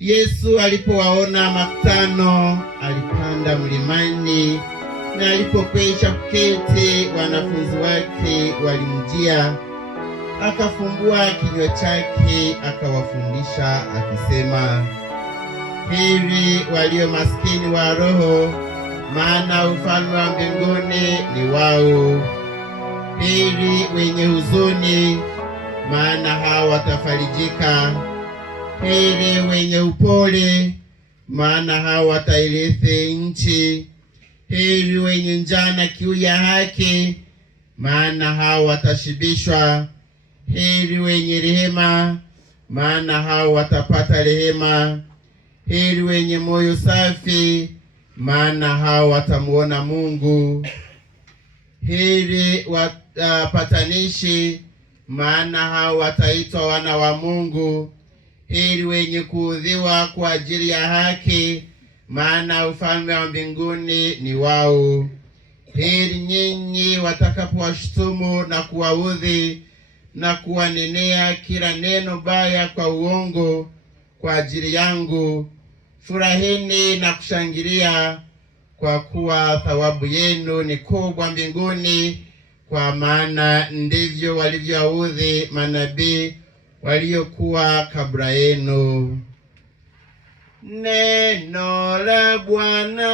Yesu alipowaona makutano, alipanda mlimani, na alipokwisha kuketi, wanafunzi wake walimjia. Akafumbua kinywa chake, akawafundisha akisema, heri walio maskini wa roho, maana ufalme wa mbinguni ni wao. Heri wenye huzuni, maana hao watafarijika. Heri wenye upole, maana hao watairithi nchi. Heri wenye njaa na kiu ya haki, maana hao watashibishwa. Heri wenye rehema, maana hao watapata rehema. Heri wenye moyo safi, maana hao watamuona Mungu. Heri wapatanishi, maana hao wataitwa wana wa Mungu. Heri wenye kuudhiwa kwa ajili ya haki, maana ufalme wa mbinguni ni wao. Heri nyinyi watakapowashutumu na kuwaudhi na kuwanenea kila neno baya kwa uongo kwa ajili yangu. Furahini na kushangilia, kwa kuwa thawabu yenu ni kubwa mbinguni, kwa maana ndivyo walivyowaudhi manabii waliokuwa kabla yenu. Neno la Bwana.